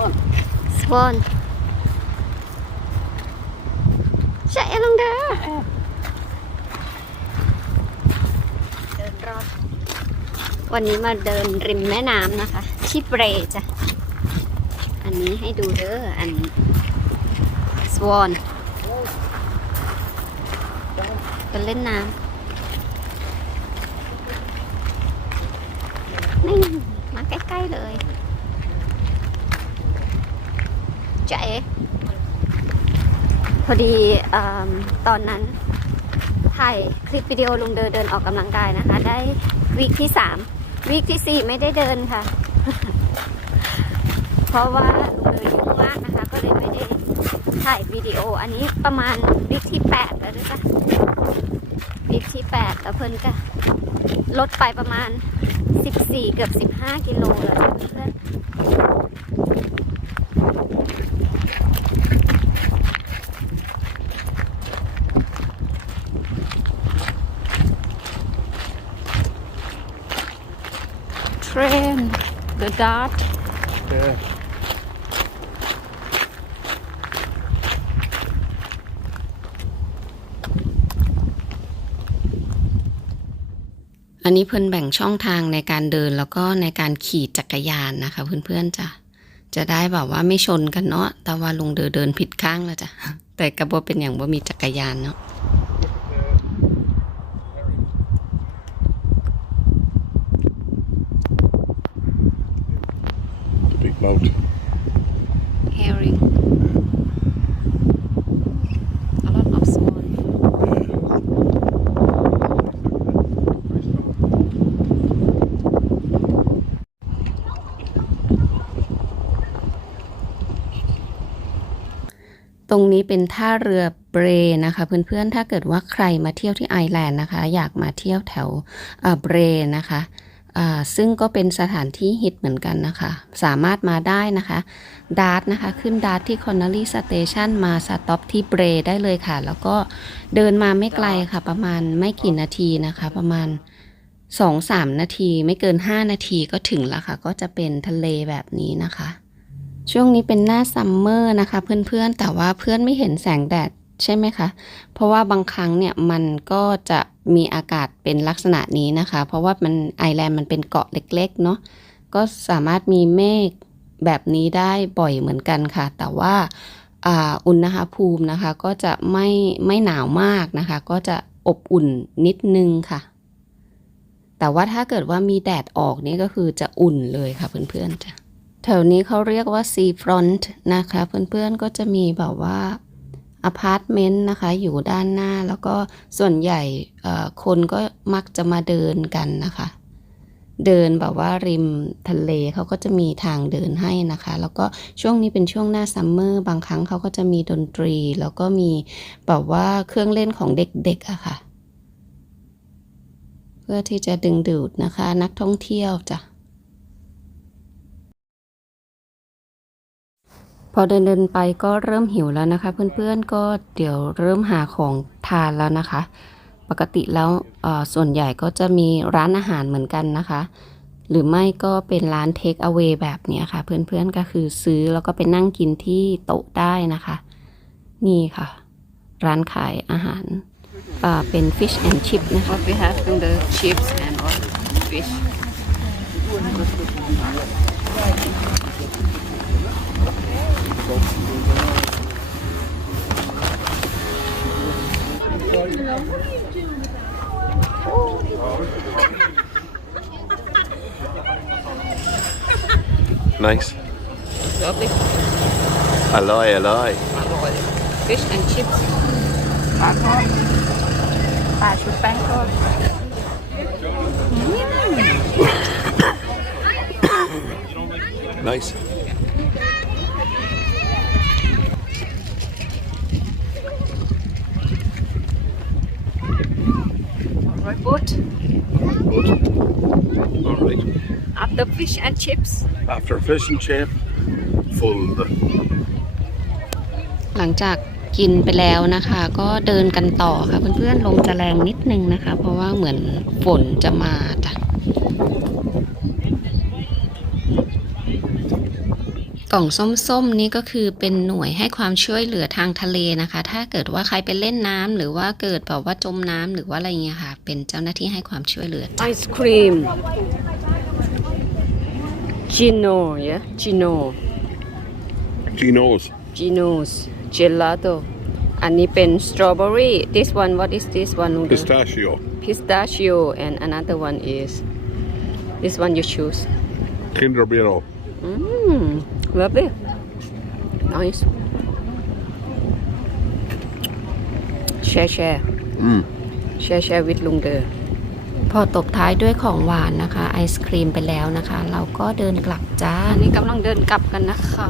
Swan. สวอนใช่ลงเด้อเดินรอบวันนี้มาเดินริมแม่น้ำนะคะ ที่เปรจ้ะ อันนี้ให้ดูเด้ออันนี้สวอนกันเล่นน้ำนี่มาใกล้ ๆ เลยใจาเอ๋พ อดีอตอนนั้นถ่ายคลิปวิดีโอลุงเดินเดินออกกำลังกายนะคะ ได้วีคที่สามวีคที่สี่ไม่ได้เดินค่ะ เพราะว่าลุงเดินยุ่งมากนะคะ ก็เลยไม่ได้ถ่ายวิดีโอ อันนี้ประมาณวีคที่แปดแล้วด้วยจ้ะวีคที่แปดแล้วเพิ่นก็ลดไปประมาณสิบสี่เกือบสิบห้ากิโลแล้วเพื่อน Train, the dart. Yeah. อันนี้เพิ่อนแบ่งช่องทางในการเดินแล้วก็ในการขี่จักรยานนะคะ เพื่อนๆจ้ะจะได้แบบว่าไม่ชนกันเนาะแต่ว่าลุงเดินเดินผิดข้างแล้วจ้ะแต่กระบอเป็นอย่างว่ามีจักรยานเนาะ The big moat. herring a lot of swan Yeah. ตรงนี้เป็นท่าเรือเบรนะคะเพื่อนๆ ถ้าเกิดว่าใครมาเที่ยวที่ไอร์แลนด์นะคะ อยากมาเที่ยวแถวเอ่อเบรนะคะอ่า ซึ่งก็เป็นสถานที่ฮิตเหมือนกันนะคะ สามารถมาได้นะคะ ดาร์ตนะคะ ขึ้นดาร์ตที่คอนเนลลี่สเตชันมาสต็อปที่เบรได้เลยค่ะ แล้วก็เดินมาไม่ไกลค่ะ ประมาณไม่กี่นาทีนะคะ ประมาณ 2-3 นาทีไม่เกิน 5 นาทีก็ถึงแล้วค่ะ ก็จะเป็นทะเลแบบนี้นะคะช่วงนี้เป็นหน้าซัมเมอร์นะคะเพื่อนๆ แต่ว่าเพื่อนไม่เห็นแสงแดด ใช่ไหมคะ เพราะว่าบางครั้งเนี่ยมันก็จะมีอากาศเป็นลักษณะนี้นะคะ เพราะว่ามันไอแลนด์มันเป็นเกาะเล็กๆเนาะก็สามารถมีเมฆแบบนี้ได้บ่อยเหมือนกันค่ะ แต่ว่าอุณหภูมินะคะก็จะไม่ไม่หนาวมากนะคะ ก็จะอบอุ่นนิดนึงค่ะ แต่ว่าถ้าเกิดว่ามีแดดออกนี่ก็คือจะอุ่นเลยค่ะเพื่อนๆจ้ะแถวนี้เขาเรียกว่า sea front นะคะ เพื่อนๆก็จะมีแบบว่า อพาร์ตเมนต์นะคะอยู่ด้านหน้าแล้วก็ส่วนใหญ่คนก็มักจะมาเดินกันนะคะ เดินแบบว่าริมทะเลเขาก็จะมีทางเดินให้นะคะ แล้วก็ช่วงนี้เป็นช่วงหน้าซัมเมอร์บางครั้งเขาก็จะมีดนตรี แล้วก็มีแบบว่าเครื่องเล่นของเด็กๆอะค่ะ เพื่อที่จะดึงดูดนะคะ นักท่องเที่ยวจ้ะ พอเดินเดินไปก็เริ่มหิวแล้วนะคะ เพื่อนๆก็เดี๋ยวเริ่มหาของทานแล้วนะคะ ปกติแล้วส่วนใหญ่ก็จะมีร้านอาหารเหมือนกันนะคะ หรือไม่ก็เป็นร้านเทคเอา a y แบบนี้ค่ะ เพื่อนๆก็คือซื้อแล้วก็ไปนั่งกินที่โต๊ะได้นะคะ นี่ค่ะ ร้านขายอาหารเป็น fish and chip นะคะ What we have in the chips and all fish. Nice. Lovely. Alloy, alloy. Fish and chips. ปลาทอดปลาชุบแป้งทอด Nice. Alright, boat. Good. All right. After fish and chips. After a fish and chip, full. หลังจากกินไปแล้วนะคะ ก็เดินกันต่อค่ะเพื่อนๆลมจะแรงนิดนึงนะคะ เพราะว่าเหมือนฝนจะมาจ้ะ กล่องส้มๆนี่ก็คือเป็นหน่วยให้ความช่วยเหลือทางทะเลนะคะ ถ้าเกิดว่าใครไปเล่นน้ำหรือว่าเกิดแบบว่าจมน้ำหรือว่าอะไรเงี้ยค่ะ เป็นเจ้าหน้าที่ให้ความช่วยเหลือไอศครีมจิโน่ยะจิโน่ Geno's. Geno's Gelato อันนี้เป็น strawberry this one what is this one noodle? Pistachio. pistachio and another one is this one you choose Kinder Bueno. mm, lovely nice share share Mm. share share with ลุงเดอพอตบท้ายด้วยของหวานนะคะ ไอศครีมไปแล้วนะคะ เราก็เดินกลับจ้าอันนี้กำลังเดินกลับกันนะคะ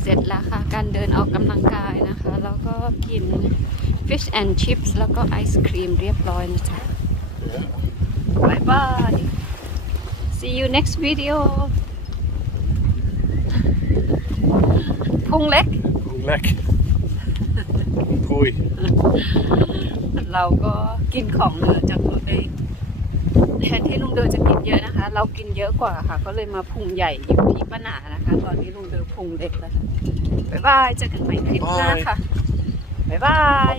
เสร็จแล้วค่ะ การเดินออกกำลังกายนะคะ แล้วก็กิน fish and chips แล้วก็ไอศครีมเรียบร้อยนะจ๊ะบายบาย see you next video พุงเล็ก Leck. Koi. เราก็กินของเหลือจากตัวเองแทนที่ลุงเดอจะกินเยอะนะคะ เรากินเยอะกว่าค่ะ ก็เลยมาพุงใหญ่อยู่ที่ป้าหนานะคะ ตอนนี้ลุงเดอพุงเล็กแล้วค่ะบ๊ายบายเจอกันใหม่คลิปหน้าค่ะบ๊ายบาย